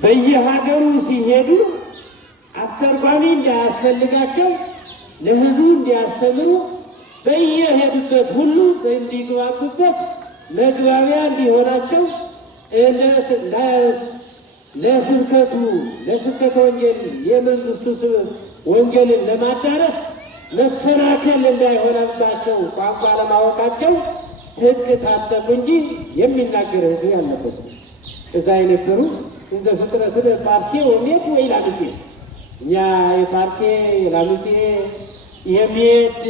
በየሀገሩ ሲሄዱ አስተርጓሚ እንዳያስፈልጋቸው ለሕዝቡ እንዲያስተምሩ በየሄዱበት ሁሉ እንዲግባቡበት መግባቢያ እንዲሆናቸው ለስብከተ ወንጌል የመንግስቱ ወንጌልን ለማዳረስ መሰናከል እንዳይሆነባቸው ቋንቋ ለማወቃቸው ትጥቅ ታጠቁ እንጂ የሚናገር ሕዝብ ያለበት እዛ የነበሩ እንደ ፍጥረትን ፓርቲ ወሜት ወይ ላምቴ እኛ የፓርቲ ላምቴ የሚሄድ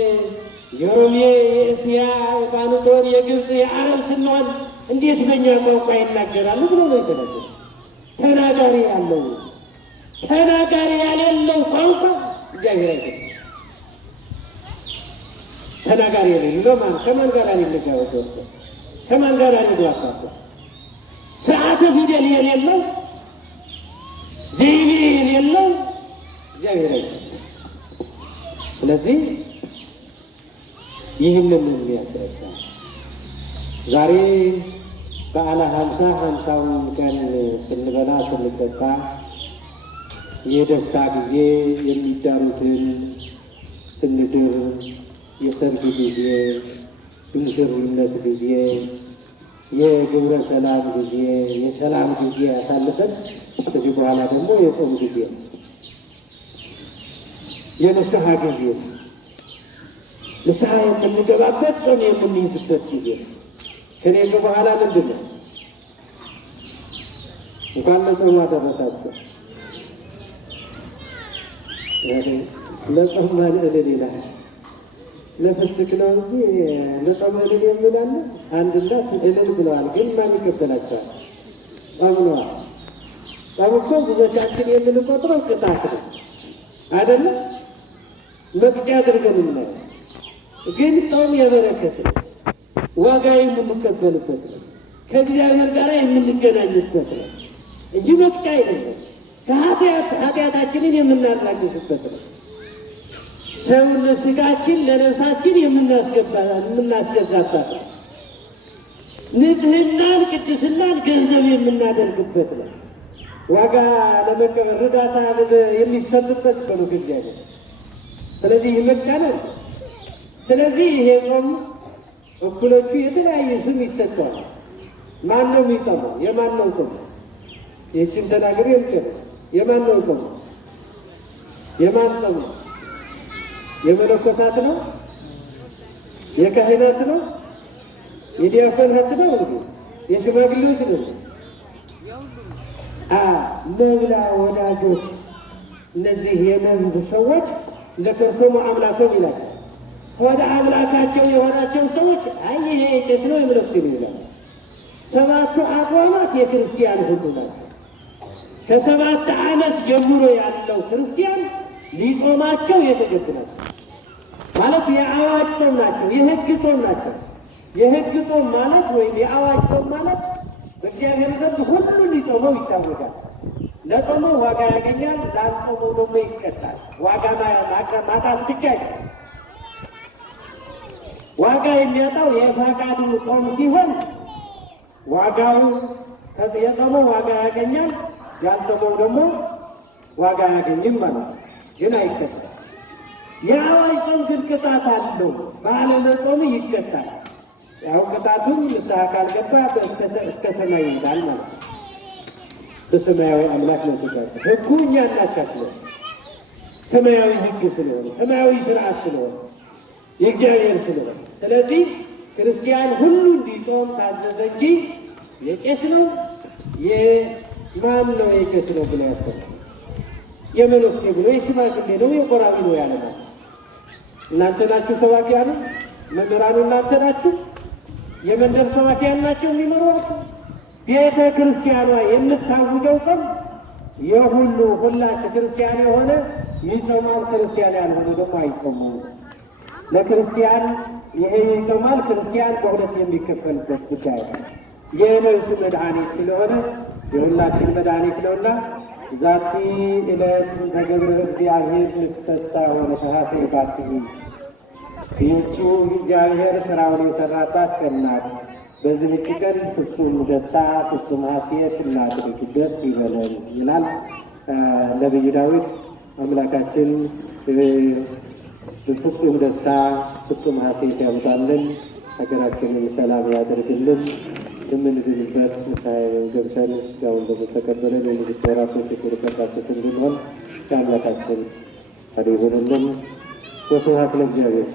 የሮሜ የእስያ የባኑጦን የግብፅ የአረብ ስንሆን እንዴት በእኛ ቋንቋ ይናገራሉ ብሎ ነው የተናገረ። ተናጋሪ ያለው ተናጋሪ ያሌለው ቋንቋ እግዚአብሔር አይደለም። ተናጋሪ የሌለው ማን ከማን ጋር ሊነጋገር ከማን ጋር ሊግባባ ስርዓተ ፊደል የሌለው ዘይቤ የሌለው እግዚአብሔር አይደለም። ስለዚህ ይህንን የሚያስረዳ ዛሬ በዓለ ሃምሳውን ቀን ስንበላ ስንጠጣ የደስታ ጊዜ የሚዳሩትን ስንድር የሰርግ ጊዜ፣ የሙሽርነት ጊዜ፣ የግብረ ሰላም ጊዜ፣ የሰላም ጊዜ ያሳልፈን ከዚህ በኋላ ደግሞ የጾም ጊዜ፣ የንስሐ ጊዜ፣ ንስሐ የምንገባበት ጾም የምንይዝበት ጊዜ ከኔ በኋላ ምንድን ነው? እንኳን ለጾም አደረሳችሁ። ለጾም ማለት ይላል ለፍስክ ነው እንጂ ለጾም እልል የሚላለ አንድ እናት እልል ብለዋል። ግን ማን ይቀበላቸዋል? ጾም ነዋ። ጾም እኮ ብዙዎቻችን የምንቆጥረው ቅጣት ነው አይደለም? መቅጫ አድርገን የምናየው ግን ጾም የበረከት ነው። ዋጋ የምንቀበልበት ነው። ከእግዚአብሔር ጋር የምንገናኝበት ነው እንጂ መቅጫ አይደለም። ኃጢአታችንን የምናራግፍበት ነው። ሰውን ስጋችን ለነፍሳችን የምናስገዛበት ነው። ንጽህናን ቅድስናን ገንዘብ የምናደርግበት ነው። ዋጋ ለመቀበል እርዳታ የሚሰጥበት ነው እግዚአብሔር። ስለዚህ ይመቃ ነው። ስለዚህ ይሄ ጾም እኩሎቹ የተለያየ ስም ይሰጠዋል። ማን ነው የሚጾመው? የማን ነው ጾም? ይህችን ተናግሬ የምጨርስ። የማን ነው ጾም? የማን ጾም? የመነኮሳት ነው? የካህናት ነው? የዲያቆናት ነው? የሽማግሌዎች ነው? መብላ ወዳጆች፣ እነዚህ የመንዝ ሰዎች ለከርሶሙ አምላኮም ይላል። ወደ አምላካቸው የሆናቸው ሰዎች ይሄ ቄስ ነው የመነኩሴ ነው ይላል። ሰባቱ አጽዋማት የክርስቲያን ሁሉ ናቸው። ከ7 ዓመት ጀምሮ ያለው ክርስቲያን ሊጾማቸው የተገቡ ናቸው። ማለት የአዋጅ ጾም ናቸው፣ የሕግ ጾም ናቸው። የሕግ ጾም ማለት ወይም የአዋጅ ጾም ማለት በእግዚአብሔር ዘንድ ሁሉ ሊጾመው ይታወቃል። ለጾመው ዋጋ ያገኛል፣ ላልጾመው ደግሞ ይቀጣል። ዋጋ ማጣት ብቻ አይደለም። ዋጋ የሚያጣው የፈቃዱ ጾም ሲሆን ዋጋው የጾመው ዋጋ ያገኛል፣ ያልጾመው ደግሞ ዋጋ ያገኝም ማለት ነው። ግን አይቀጣም። የአዋጅ ጾም ግን ቅጣት አለው። ባለመጾም ይቀጣል። ያው ቅጣቱን ንስሐ ካልገባ እስከ ሰማይ ይሄዳል ማለት ነው። በሰማያዊ አምላክ ነው ተጋጭ ሕጉ እኛ እናካትለው። ሰማያዊ ሕግ ስለሆነ ሰማያዊ ስርዓት ስለሆነ የእግዚአብሔር ስለሆነ፣ ስለዚህ ክርስቲያን ሁሉ እንዲጾም ታዘዘ እንጂ የቄስ ነው የማን ነው የቄስ ነው ብሎ ያስተምራል። የመነኩሴ ብሎ የሽማግሌ ነው የቆራቢ ነው ያለ ነው። እናንተ ናችሁ ሰባኪያኑ፣ መምህራኑ እናንተ ናችሁ። የመንደር ሰባኪያን ናቸው የሚመሯቸው። ቤተ ክርስቲያኗ የምታውጀው ጾም የሁሉ ሁላችሁ ክርስቲያን የሆነ ይጾማል፣ ክርስቲያን ያልሆነ ደግሞ አይጾሙም። ለክርስቲያን ይሄ ይጾማል፣ ክርስቲያን በሁለት የሚከፈልበት ጉዳይ ነው። የነፍስ መድኃኒት ስለሆነ የሁላችን መድኃኒት ነውና ዛቲ ዕለት ተገብረ እግዚአብሔር ንትፈሳ ወነተሐሴ ባትሁ ይህቺው እግዚአብሔር ስራውን የሰራባት ቀን ናት። በዚህ ቀን ፍጹም ደስታ ፍጹም ሐሴት እናድርግ ደስ ይበለን ይላል ነቢዩ ዳዊት። አምላካችን ፍጹም ደስታ ፍጹም ሐሴት ያምጣልን፣ ሀገራችንን ሰላም ያደርግልን። የምንድንበት ንስሐ ገብተን ያውን በተቀበለን የንግሥት ወራቶች የተረከባቸው እንድንሆን የአምላካችን ፈቃዱ ይሁንልን። ወስብሐት ለእግዚአብሔር።